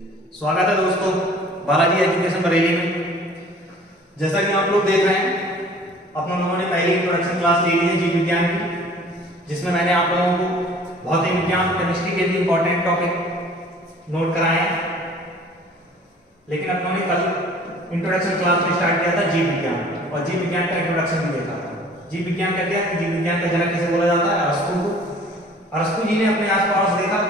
स्वागत है दोस्तों बालाजी एजुकेशन बरेली में। जैसा कि आप लोग देख रहे हैं, अपने लोगों ने पहले इंट्रोडक्शन क्लास ले ली है जीव विज्ञान की, जिसमें मैंने आप लोगों को भौतिक विज्ञान और केमिस्ट्री के भी इंपॉर्टेंट टॉपिक नोट कराए हैं। लेकिन अपनों ने कल इंट्रोडक्शन क्लास में स्टार्ट किया था जीव विज्ञान, और जीव विज्ञान का इंट्रोडक्शन भी देखा था। जीव विज्ञान का क्या है? जीव विज्ञान का जनक किसे बोला जाता है? अरस्तु को। अरस्तु जी ने अपने आसपास देखा,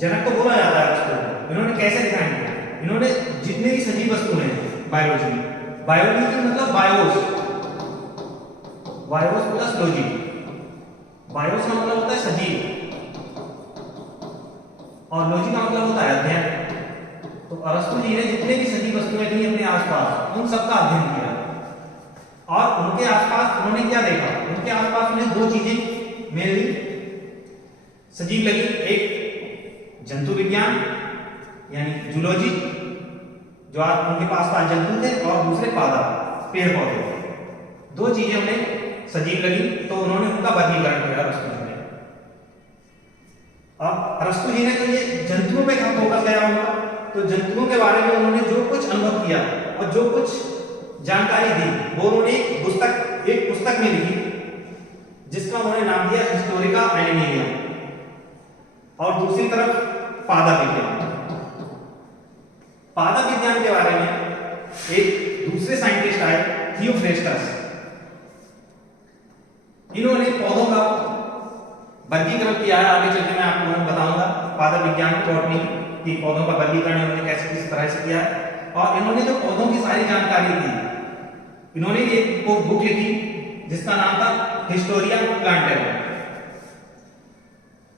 जनक को बोला जाता है उसको। इन्होंने कैसे डिफाइन किया? इन्होंने जितने भी सजीव वस्तु हैं बायोलॉजी में, बायोलॉजी मतलब BIOS, BIOS plus logy. BIOS का मतलब होता है सजीव और लॉजी का मतलब होता है अध्ययन। तो अरस्तु जी ने जितने भी सजीव वस्तुएं थी अपने आसपास, उन सबका अध्ययन किया। और उनके आसपास उन्होंने क्या देखा? उनके आसपास उन्हें दो चीजें मेनली सजीव लगी। एक जंतु विज्ञान यानी जूलॉजी, जो आज उनके पास जंतु थे, और दूसरे पादप पेड़ पौधे। दो चीजें उन्हें सजीव लगी, तो उन्होंने उनका वर्गीकरण किया अरस्तु जी ने। अब अरस्तु जी ने तो ये जंतुओं पे फोकस किया उनका, तो जंतुओं के बारे में उन्होंने जो कुछ अनुभव किया और जो कुछ जानकारी दी, वो उन्होंने एक पुस्तक में लिखी, जिसका उन्होंने नाम दिया हिस्टोरिका एनिमेलिया। और दूसरी तरफ पादप विज्ञान। पादप विज्ञान के बारे में एक दूसरे साइंटिस्ट आए, थियोफ्रेस्टस। इन्होंने पौधों का वर्गीकरण किया है। आगे चलकर मैं आप लोगों को बताऊंगा पादप विज्ञान बॉटनी की पौधों का वर्गीकरण इन्होंने कैसे किस तरह से किया है। और इन्होंने जो पौधों की सारी जानकारी दी, इन्होंने एक बुक लिखी जिसका नाम था हिस्टोरिया प्लांटेरा।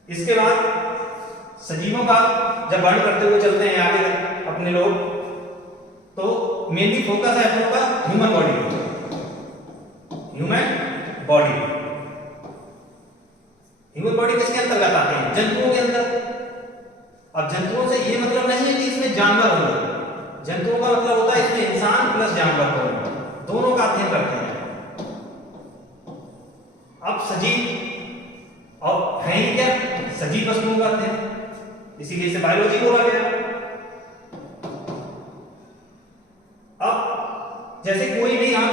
इसके बाद सजीवों का जब वर्ण करते हुए चलते हैं आगे अपने लोग, तो मेनली फोकस है अपनों का human body. Human body, human body किसके अंतर्गत आते हैं? जंतुओं के अंदर। अब जंतुओं से ये मतलब नहीं है कि इसमें जानवर हो, जंतुओं का मतलब होता है इसमें इंसान प्लस जानवर हो, दोनों का अध्ययन करते हैं। अब सजीव और है ही क्या? सजीव वस्तुओं का अध्ययन, इसीलिए इसे बायोलॉजी बोला गया। अब जैसे कोई भी आप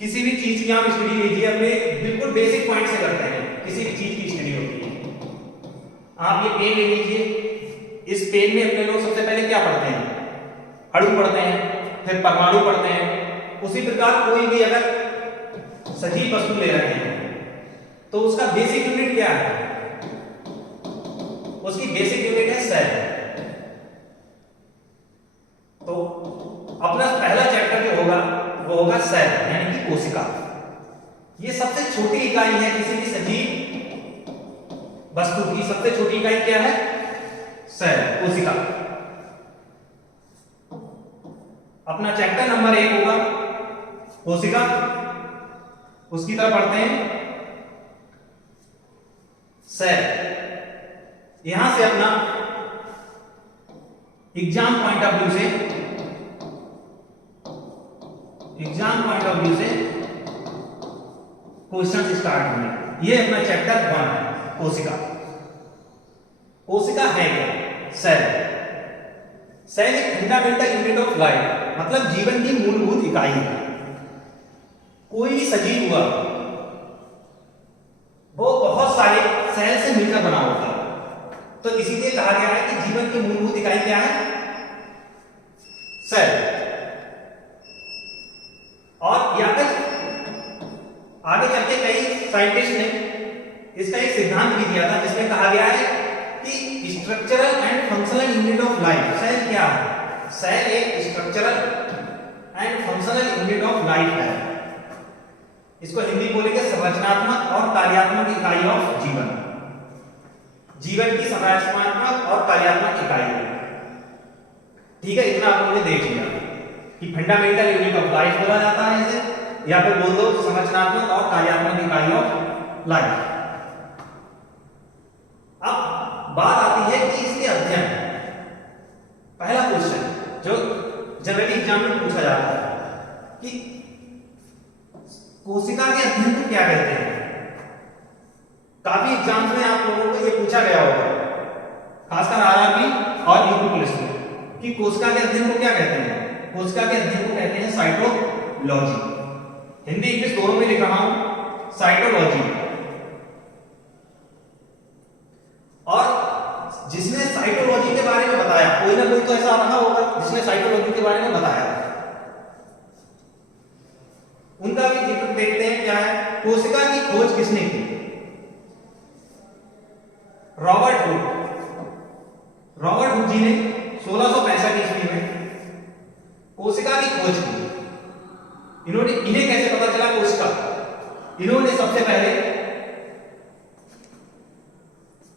किसी भी चीज की आप स्टडी लीजिए, अपने बिल्कुल बेसिक पॉइंट से करते हैं। किसी भी चीज की स्टडी होती है, आप ये पेन ले लीजिए। इस पेन में अपने लोग सबसे पहले क्या पढ़ते हैं? अणु पढ़ते हैं, फिर परमाणु पढ़ते हैं। उसी प्रकार कोई भी अगर सजीव वस्तु ले रहे हैं तो उसका बेसिक यूनिट क्या है? उसकी बेसिक यूनिट है सेल। तो अपना पहला चैप्टर जो होगा वो होगा सेल, यानी कि कोशिका। ये सबसे छोटी इकाई है किसी भी सजीव वस्तु की। सबसे छोटी इकाई क्या है? सेल, कोशिका। अपना चैप्टर नंबर 1 होगा कोशिका। उसकी तरफ पढ़ते हैं सेल। यहां से अपना एग्जाम पॉइंट ऑफ व्यू से क्वेश्चन स्टार्ट होंगे। ये अपना चैप्टर 1 है कोशिका। कोशिका है क्या? सेल। सेल एक फंडामेंटल यूनिट ऑफ लाइफ, मतलब जीवन की मूलभूत इकाई है। कोई भी सजीव हुआ वो बहुत सारे सेल से मिलकर बना होता है। तो इसीलिए कहा गया है कि जीवन की मूलभूत इकाई क्या है? सेल। और या फिर आगे चलके कई साइंटिस्ट ने इसका एक सिद्धांत भी दिया था, जिसमें कहा गया है कि structural and functional unit of life. Cell क्या है? सेल एक structural and functional unit of life है। इसको हिंदी बोलेंगे संरचनात्मक और कार्यात्मक इकाई ऑफ जीवन। जीवन की संरचनात्मक और कार्यात्मक इकाई। ठीक है, इतना आप लोगों ने देख लिया कि फंडामेंटल यूनिट ऑफ लाइफ बोला जाता है इसे, या फिर बोल दो संरचनात्मक और कार्यात्मक इकाई ऑफ लाइफ। अब बात आती है कि इसके अध्ययन। पहला क्वेश्चन जो जनरली एग्जाम में पूछा जाता है कि कोशिका के अध्ययन को क्या कहते हैं? काफी एग्जाम्स में आप लोगों को ये पूछा गया होगा खासकर आरआरबी और यूपी पुलिस में, कि कोशिका के अध्ययन को क्या कहते हैं? कोशिका के अध्ययन को कहते हैं साइटोलॉजी। हिंदी इंग्लिश दोनों में लिख रहा हूं, साइटोलॉजी। और जिसने साइटोलॉजी के बारे में बताया, कोई ना कोई तो ऐसा रहा होगा जिसने साइटोलॉजी के बारे में बताया, उनका भी जिक्र देखते हैं। क्या है? कोशिका की खोज किसने की? Robert Hooke. रॉबर्ट हुक जी ने 1665 ईस्वी में कोशिका की खोज की। इन्हें कैसे पता चला कोशिका? इन्होंने सबसे पहले,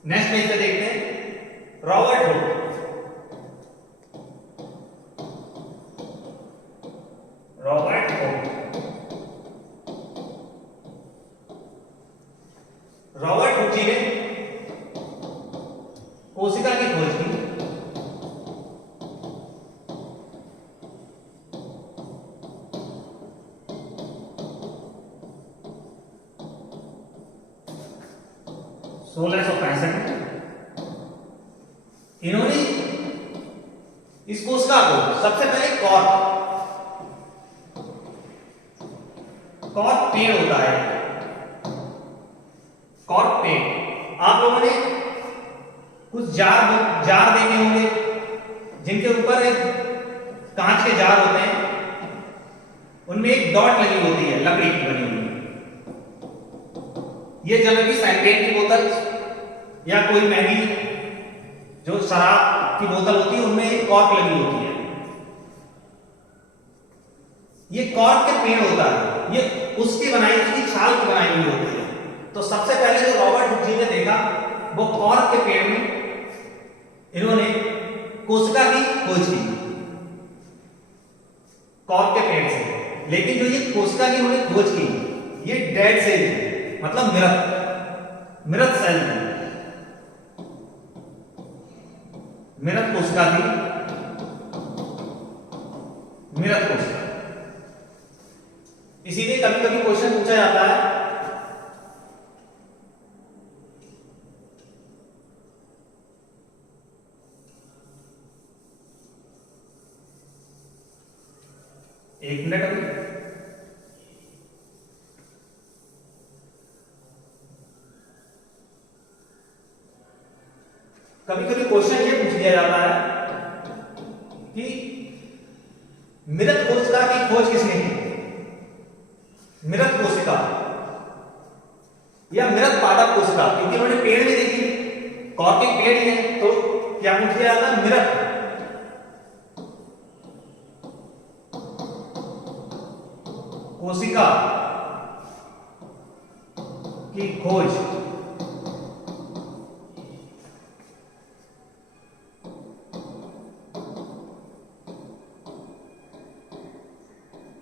नेक्स्ट पेज पे देखते हैं, रॉबर्ट हुक। रॉबर्ट हुक जी ने कोशिका की खोज की। इन्होंने इस कोशिका को सबसे पहले कॉर्क पेड़ होता है, कॉर्क पेड़। आप लोगों ने कुछ जार देखे होंगे जिनके ऊपर एक कांच के जार होते हैं, उनमें एक डॉट लगी होती है लकड़ी की बनी हुई। ये जनरली शैंपेन की बोतल या कोई महंगी जो शराब की बोतल होती है, उनमें एक कॉर्क लगी होती है। ये कॉर्क के पेड़ होता है, ये उसकी छाल की बनाई हुई होती है। तो सबसे पहले जो रॉबर्ट हुक जी ने देखा वो कॉर्क के पेड़ में इन्होंने कोशिका की खोज की, कॉर्क के पेड़ से। लेकिन जो ये कोशिका की उन्होंने खोज की, ये डेड सेल, मतलब मृत सेल थी, मृत कोशिका थी, मृत कोशिका। इसीलिए कभी कभी क्वेश्चन पूछा जाता है, एक मिनट अभी, कभी कभी क्वेश्चन ये पूछ लिया जाता है कि मृत कोशिका की खोज किसने की? मृत कोशिका या मृत पादप कोशिका, क्योंकि उन्होंने पेड़ में देखी, कॉर्क के पेड़ ही है, तो क्या पूछ लिया जाता है? मृत कोशिका की खोज।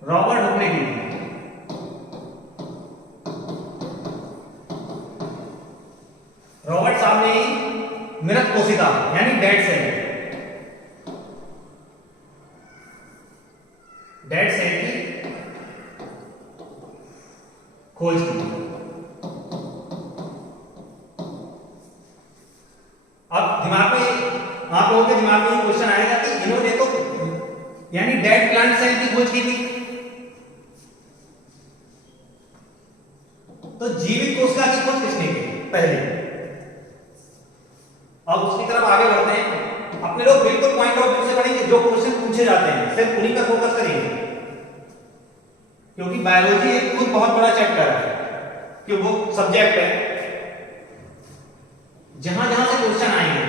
रॉबर्ट हुक ने की। रॉबर्ट साहब ने मृत कोशिका यानी डेड सेल की खोज की। अब दिमाग में, आप लोगों के दिमाग में क्वेश्चन आएगा कि इन्होंने तो यानी डेड प्लांट सेल की खोज की थी, तो जीवित कोशिका की खोज किसने की पहले? अब उसकी तरफ आगे बढ़ते हैं। अपने लोग बिल्कुल पॉइंट ऑफ व्यू से पढ़ेंगे, जो क्वेश्चन पूछे जाते हैं सिर्फ उन्हीं पर फोकस करेंगे, क्योंकि बायोलॉजी एक खुद बहुत बड़ा चैप्टर है, कि वो सब्जेक्ट है जहां जहां से क्वेश्चन आएंगे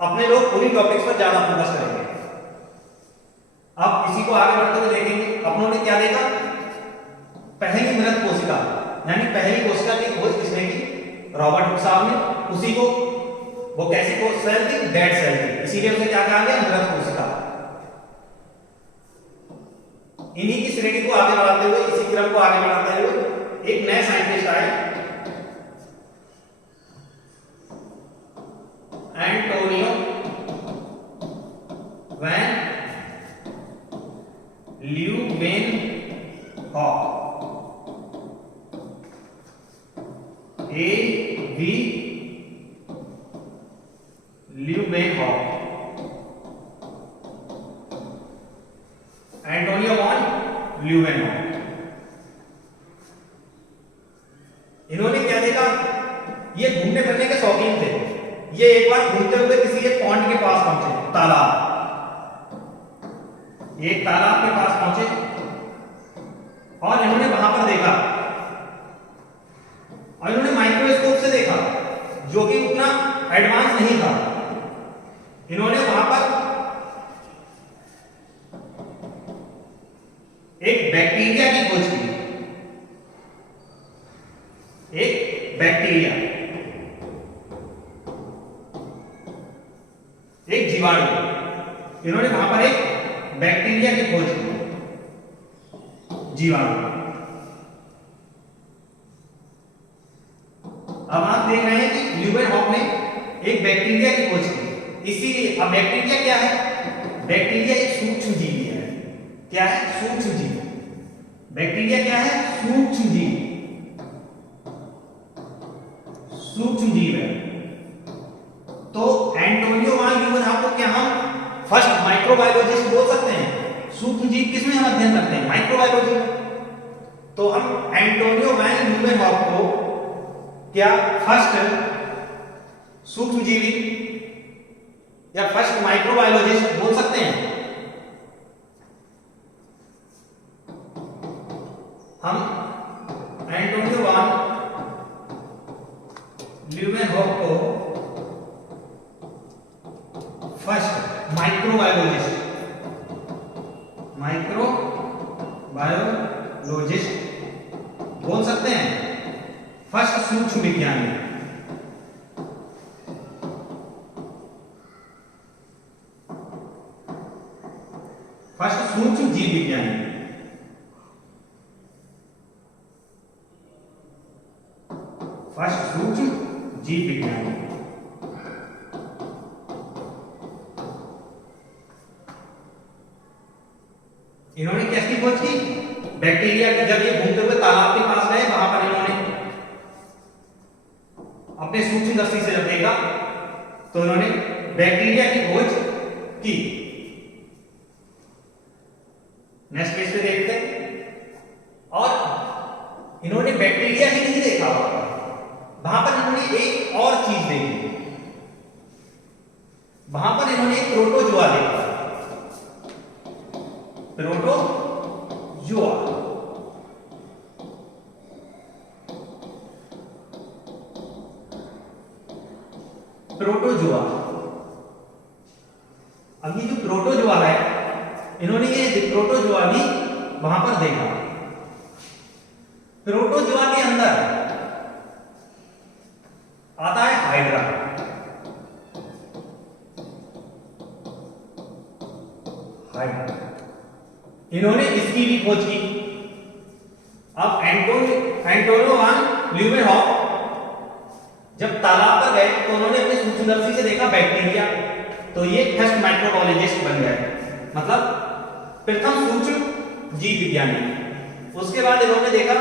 अपने लोग उन्हीं टॉपिक्स पर ज्यादा फोकस करेंगे। अब इसी को आगे बढ़ते हुए देखेंगे। अपनों ने क्या देखा? पहली मृत कोशिका यानी पहली कोशिका की खोज किसने की? रॉबर्ट हुक साहब ने। उसी को वो कैसी सेल थी? डेड सेल थी, इसीलिए उसे क्या कहा गया? मृत कोशिका। इन्हीं की श्रेणी को आगे बढ़ाते हुए, इसी क्रम को आगे बढ़ाते हुए एक नए साइंटिस्ट आए, Antonio van Leeuwenhoek, AV Leeuwenhoek, Antonio von Leeuwenhoek. इन्होंने क्या देखा, ये घूमने फिरने के शौकीन थे। ये एक बार घूमते हुए किसी एक पॉन्ड के पास पहुंचे, तालाब, एक तालाब के पास पहुंचे और इन्होंने वहां पर देखा, और इन्होंने माइक्रोस्कोप से देखा जो कि उतना एडवांस नहीं था। इन्होंने वहां पर एक बैक्टीरिया की खोज की, एक बैक्टीरिया, एक जीवाणु। इन्होंने वहां पर एक बैक्टीरिया की खोज की, जीवाणु। अब आप देख रहे हैं कि ल्यूवेनहॉफ ने एक बैक्टीरिया की खोज की। इसीलिए अब बैक्टीरिया क्या है, बैक्टीरिया एक सूक्ष्म जीव है। क्या है, सूक्ष्म जीव। बैक्टीरिया क्या है, सूक्ष्म जीव, सूक्ष्म जीव है। तो एंटोनियो वॉन ल्यूवेनहॉफ को क्या हम फर्स्ट माइक्रोबायोलॉजिस्ट बोल सकते हैं? सूक्ष्म जीव किसमें हम अध्ययन करते हैं? माइक्रोबायोलॉजी में। तो हम एंटोनियो वॉन ल्यूवेनहॉफ को क्या फर्स्ट सूक्ष्म जीवी या फर्स्ट माइक्रोबायोलॉजिस्ट बोल सकते हैं? हम एंटोनियो वॉन ल्यूवेनहॉफ को फर्स्ट माइक्रोबायोलॉजिस्ट बोल सकते हैं, फर्स्ट सूक्ष्म विज्ञानी। फर्स्ट सूक्ष्म जीव विज्ञानी, फर्स्ट सूक्ष्म जीव विज्ञानी। इन्होंने कैसी खोज की? बैक्टीरिया की। जब ये घूमते हुए तालाब के पास गए, वहां पर इन्होंने अपने सूक्ष्म दृष्टि से जब देखा तो इन्होंने बैक्टीरिया की खोज की। नेक्स्ट पेज पे देखते हैं। और इन्होंने बैक्टीरिया ही नहीं देखा, वहां पर इन्होंने एक और चीज देखी। वहां पर इन्होंने एक प्रोटोजुआ देखा, प्रोटोजुआ। प्रोटोजुआ, अब ये जो प्रोटोजुआ है, इन्होंने ये प्रोटोजुआ भी वहां पर देखा। प्रोटोजुआ के अंदर आता है हाइड्रा। हाइड्रा, इन्होंने इसकी भी खोज की। अब एंटोनियो वॉन ल्यूवेनहॉफ जब तालाब पर गए तो उन्होंने अपनी सूक्ष्मदर्शी से देखा बैक्टीरिया, तो ये फर्स्ट माइक्रोबायोलॉजिस्ट बन गए, मतलब प्रथम सूक्ष्म जीव विज्ञानी। उसके बाद इन्होंने देखा,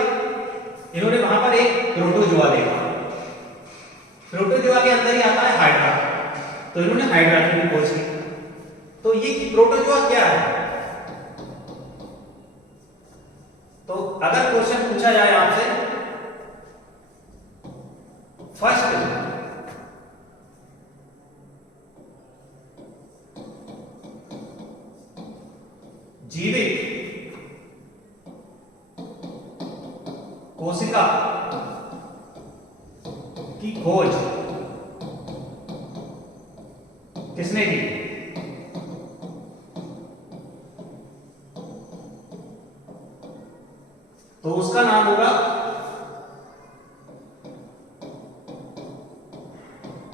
इन्होंने वहां पर एक प्रोटोजुआ देखा। प्रोटोजुआ के अंदर ही आता है हाइड्रा, तो इन्होंने हाइड्रा की भी खोज की। तो ये प्रोटोजुआ क्या है? तो अगर क्वेश्चन पूछा जाए आपसे, फर्स्ट जीवित कोशिका की खोज किसने की? तो उसका नाम होगा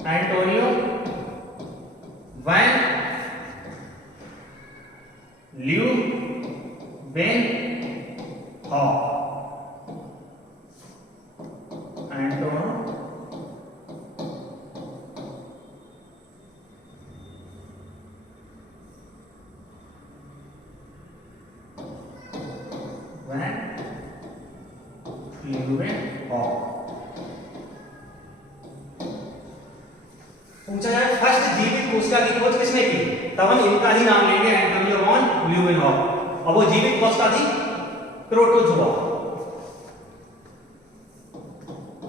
Antonio van Leeuwenhoek. Antonio van Leeuwenhoek. पूछा जाए फर्स्ट जीव कोशिका की खोज किसने की? तब हम इनका ही नाम लेंगे, एंटोनियो वॉन ल्यूवेनहॉफ। और वो जीवित कोशिका थी प्रोटोजोआ।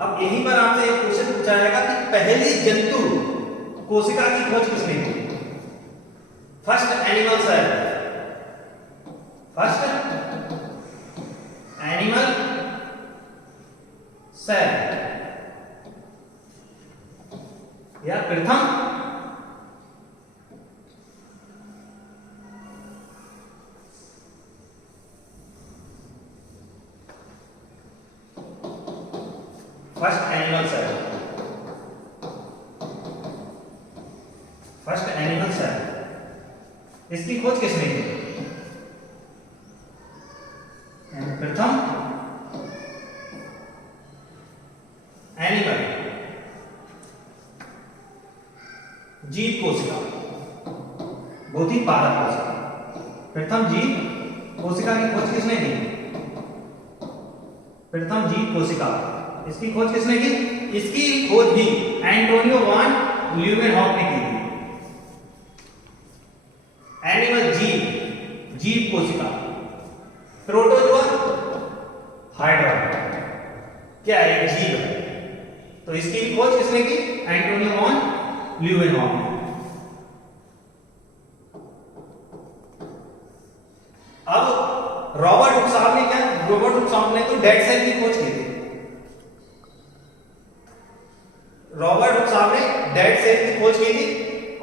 अब यहीं पर आपसे एक क्वेश्चन पूछा जाएगा कि पहली जंतु कोशिका की खोज किसने की? First animal cell, first animal cell या प्रथम first animal cell, first animal cell, इसकी खोज किसने की? प्रथम एनिमल जीव कोशिका, बहुत ही पादप कोशिका, प्रथम जीव कोशिका की खोज किसने की? प्रथम जीव कोशिका, इसकी खोज किसने की? इसकी खोज भी एंटोनियो वॉन ल्यूवेनहॉफ ने की थी। एनिमल जीव, जीव कोशिका, प्रोटोजोआ हाइड्रा, क्या है? जीव है। तो इसकी खोज किसने की? एंटोनियो वॉन ल्यूवेनहॉफ ने। अब रॉबर्ट हुक साहब ने क्या? रॉबर्ट हुक साहब ने तो डेड सेल की खोज की थी। रॉबर्ट हुक साहब ने डेड सेल की खोज की थी,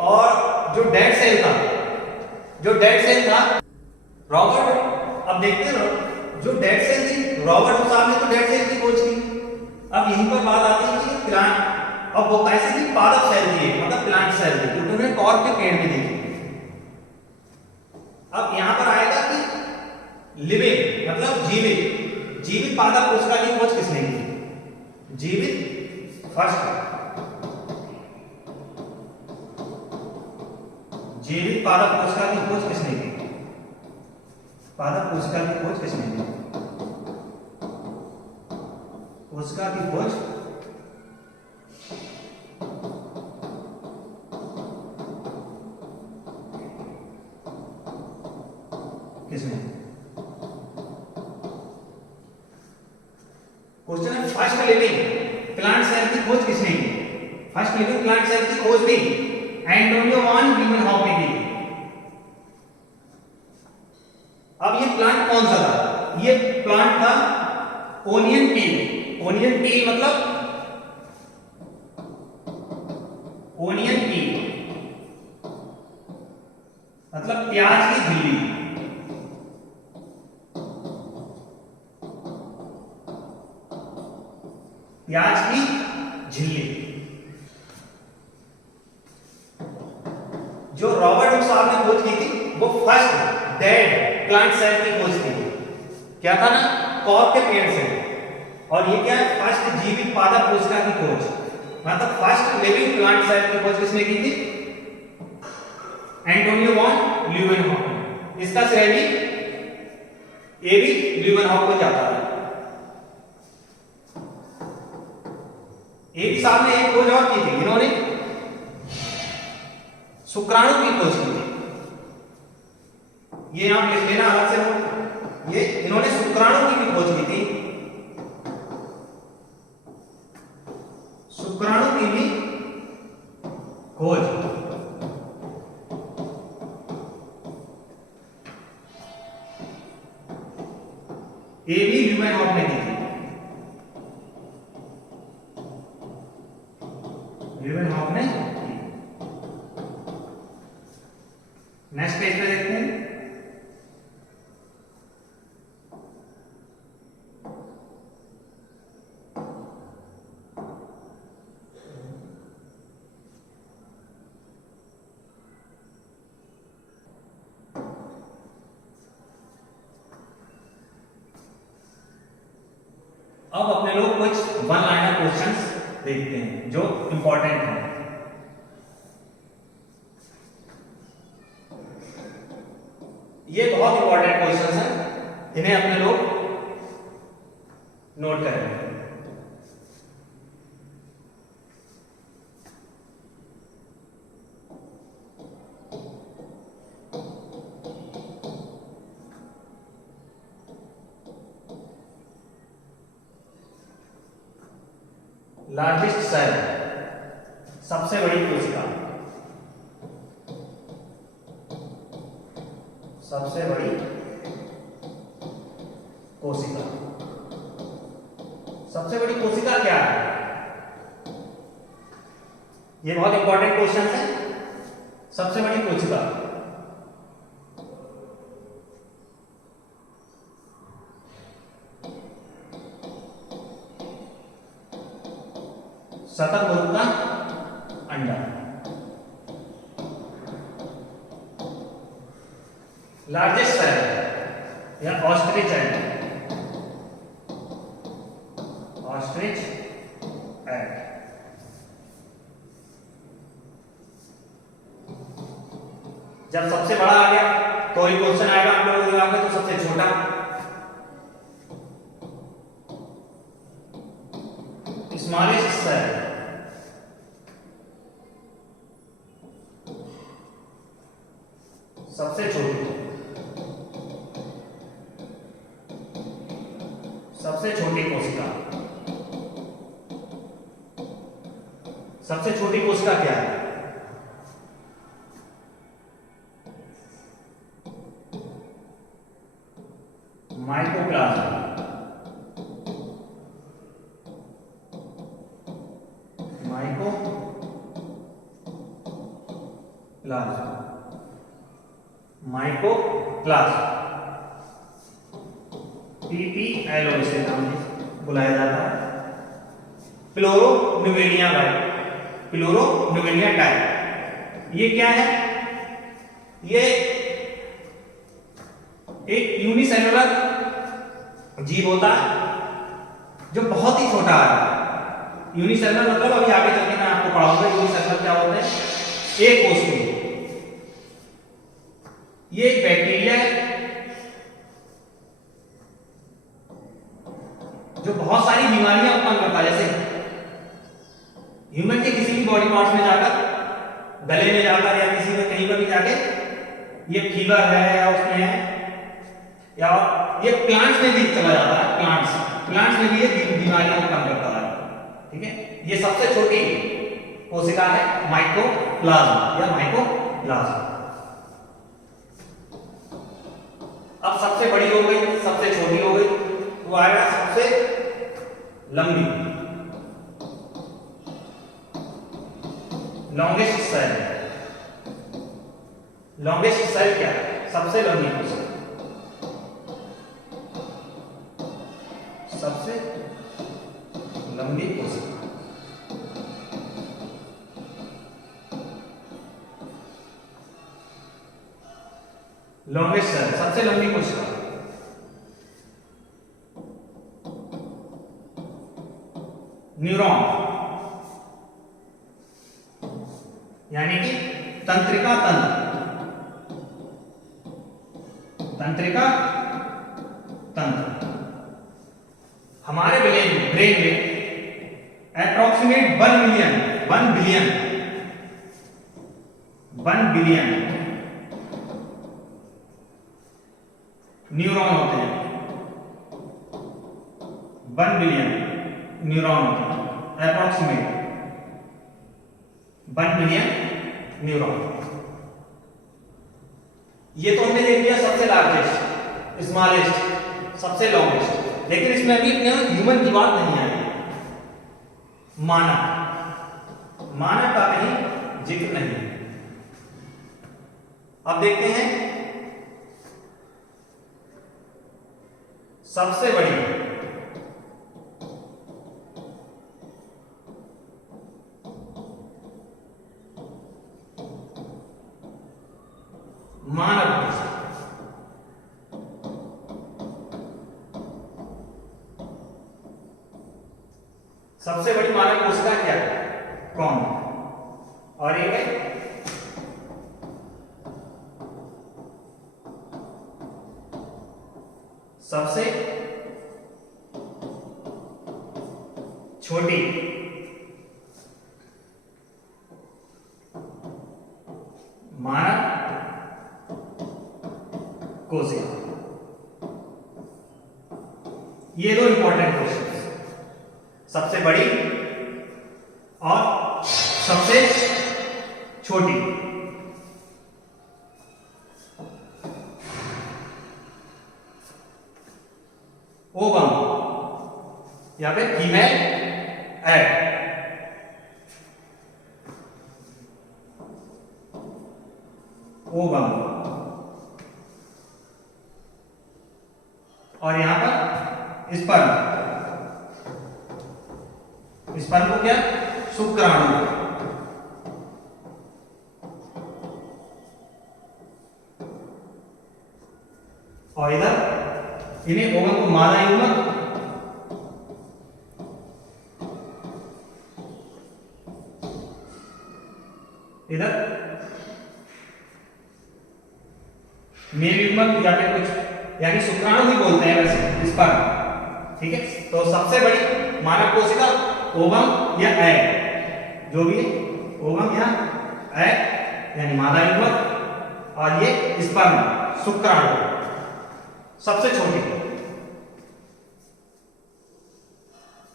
और जो डेड सेल था, रॉबर्ट, अब देखते हो जो डेड सेल थी, रॉबर्ट हुक साहब ने तो डेड सेल की खोज की। अब यहीं पर बात आती है कि प्लांट, अब वो कैसे थी? पादप सेल थी, मतलब प्लांट सेल थी, क्योंकि उन्होंने कॉर्क के पेड़ में देखी। अब यहां पर आएगा कि लिविंग मतलब जीवित, जीवित पादप कोशिका की खोज किसने की? जीवित फर्स्ट जीवित पादप कोशिका की खोज किसने की? पादप कोशिका की खोज किसने की? कोशिका की खोज किसने? क्वेश्चन है फर्स्ट लिविंग प्लांट सेल की खोज किसने की? फर्स्ट लिविंग प्लांट सेल की खोज भी एंटोनियो वॉन ल्यूवेनहॉफ ने की। अब ये प्लांट कौन सा था? ये प्लांट था ओनियन पील। ओनियन पील मतलब ओनियन पील मतलब प्याज की झिल्ली। प्याज की झिल्ली। जो रॉबर्ट हुक साहब ने खोज की थी वो फर्स्ट डेड प्लांट सेल की खोज की थी। क्या था ना? कॉर्क के पेड़ से। और ये क्या है? फर्स्ट जीवित पादप कोशिका की खोज, मतलब फर्स्ट लिविंग प्लांट सेल की खोज किसने की थी? Antonio von Leeuwenhoek. इसका श्रेय भी ये भी ल्यूवेनहॉफ को जाता है। ये भी साहब ने एक खोज और की थी, इन्होंने शुक्राणु की खोज की थी। ये आप लिख लेना अलग से नोट। ये इन्होंने शुक्राणु की भी खोज की थी। शुक्राणु की भी खोज ये भी ल्यूवेनहॉफ ने की थी। ल्यूवेनहॉफ ने की। नेक्स्ट पेज पे देखते हैं। अब अपने लोग कुछ वन लाइनर क्वेश्चंस देखते हैं जो इंपॉर्टेंट हैं। ये बहुत इंपॉर्टेंट क्वेश्चंस हैं, इन्हें अपने लोग नोट करेंगे। लार्जेस्ट सेल, सबसे बड़ी कोशिका, सबसे बड़ी कोशिका। सबसे बड़ी कोशिका क्या है? ये बहुत इंपॉर्टेंट क्वेश्चन है। सबसे बड़ी कोशिका शतकमुर्ग का अंडा। लार्जेस्ट सेल या ऑस्ट्रिच एग, ऑस्ट्रिच एग। जब सबसे बड़ा आ गया तो ही क्वेश्चन आएगा आप लोगों के दिमाग में, तो सबसे छोटा, स्मॉलेस्ट सेल, सबसे छोटी, सबसे छोटी कोशिका। सबसे छोटी कोशिका क्या है? माइकोप्लाज्मा। माइकोप्लाज्मा, PPLO इसे नाम बुलाया जाता है। प्लोरोन्यूवेनिया टाइप, प्लोरोन्यूवेनिया टाइप। ये क्या है? ये एक यूनिसेलुलर जीव होता है जो बहुत ही छोटा है। यूनिसेलुलर मतलब अभी आगे चलके मैं आपको पढ़ाऊंगा यूनिसेलुलर क्या होता है। एक कोशिका, ये एक बैक्टीरिया है जो बहुत सारी बीमारियां उत्पन्न करता है। जैसे ह्यूमन के किसी भी बॉडी पार्ट्स में जाकर, गले में जाकर या किसी में कहीं पर भी जाके ये फीवर है या उसमें है, या ये प्लांट्स में भी चला जाता है। प्लांट्स में भी ये बीमारियां उत्पन्न करता है। ठीक है, ये सबसे छोटी कोशिका है माइकोप्लाज्मा या माइकोप्लाज्मा। अब सबसे बड़ी हो गई, सबसे छोटी हो गई, तो आएगा सबसे लंबी, लॉन्गेस्ट सेल। लॉन्गेस्ट सेल क्या है? सबसे लंबी कोशिका, सबसे लंबी कोशिका। लॉन्गेस्ट सेल, सबसे लंबी कोशिका। न्यूरॉन, यानी कि तंत्रिका तंत्र, तंत्रिका तंत्र। हमारे ब्रेन में अप्रोक्सीमेट 1 बिलियन न्यूरॉन होते हैं। 1 बिलियन न्यूरॉन होते हैं, अप्रोक्सीमेट 1 बिलियन न्यूरॉन। ये तो हमने देख लिया सबसे लार्जेस्ट, स्मॉलेस्ट, सबसे लॉन्गेस्ट। लेकिन इसमें अभी ह्यूमन की बात नहीं आई। मानव का कहीं जिक्र नहीं। अब देखते हैं सबसे बड़ी मानव कोशिका। सबसे बड़ी मानव कोशिका क्या है? कौन? और एक है सबसे छोटी मानव कोशिका। ये दो इंपॉर्टेंट क्वेश्चन, सबसे बड़ी छोटी। ओवम, यहां पे फीमेल एग। ओवम, और यहां पर स्पर्म। स्पर्म को क्या? शुक्राणु। और इधर इन्हें ओवम को मादा युग्मक, इधर मेल युग्मक या फिर कुछ यानी शुक्राणु भी बोलते हैं वैसे स्पर्म। ठीक है, तो सबसे बड़ी मानव कोशिका ओवम या एग, जो भी है ओवम या एग यानी मादा युग्मक, और ये स्पर्म शुक्राणु सबसे छोटी।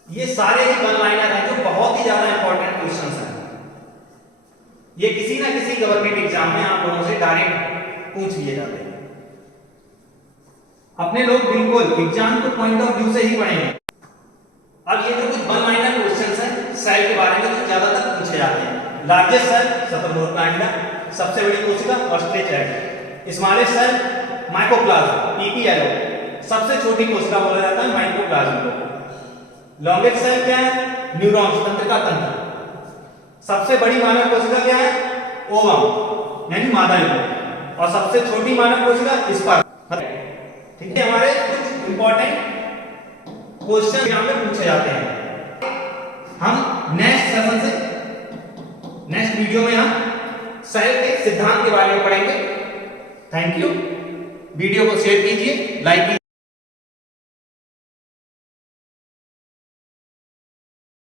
ये सारे ही वन लाइनर हैं जो बहुत ही ज्यादा इंपॉर्टेंट क्वेश्चंस हैं। ये किसी ना किसी गवर्नमेंट एग्जाम में आप लोगों से डायरेक्ट पूछ लिए जाते हैं। अपने लोग बिल्कुल एग्जाम को पॉइंट ऑफ व्यू से ही पढ़ेंगे। अब ये जो कुछ वन लाइनर क्वेश्चंस हैं सेल के बारे में, तो ज्यादातर पूछे जाते हैं। लार्जेस्ट सेल शुतुरमुर्ग का अंडा, सबसे बड़ी कोशिका ostrich egg. Smallest cell mycoplasma PPLO, सबसे छोटी कोशिका बोला जाता है माइकोप्लाज्म को। लॉन्गेस्ट सेल क्या है? न्यूरॉन्स, तंत्रिका तंत्र। सबसे बड़ी मानव कोशिका क्या है? ओवम यानी मादा युग्मक, और सबसे छोटी मानव कोशिका स्पर्म। ठीक है, हमारे कुछ इंपॉर्टेंट क्वेश्चन यहां पे पूछे जाते हैं। हम नेक्स्ट सेशन से, नेक्स्ट वीडियो में हम सेल के सिद्धांत के बारे में पढ़ेंगे। Thank you. वीडियो को शेयर कीजिए, लाइक कीजिए।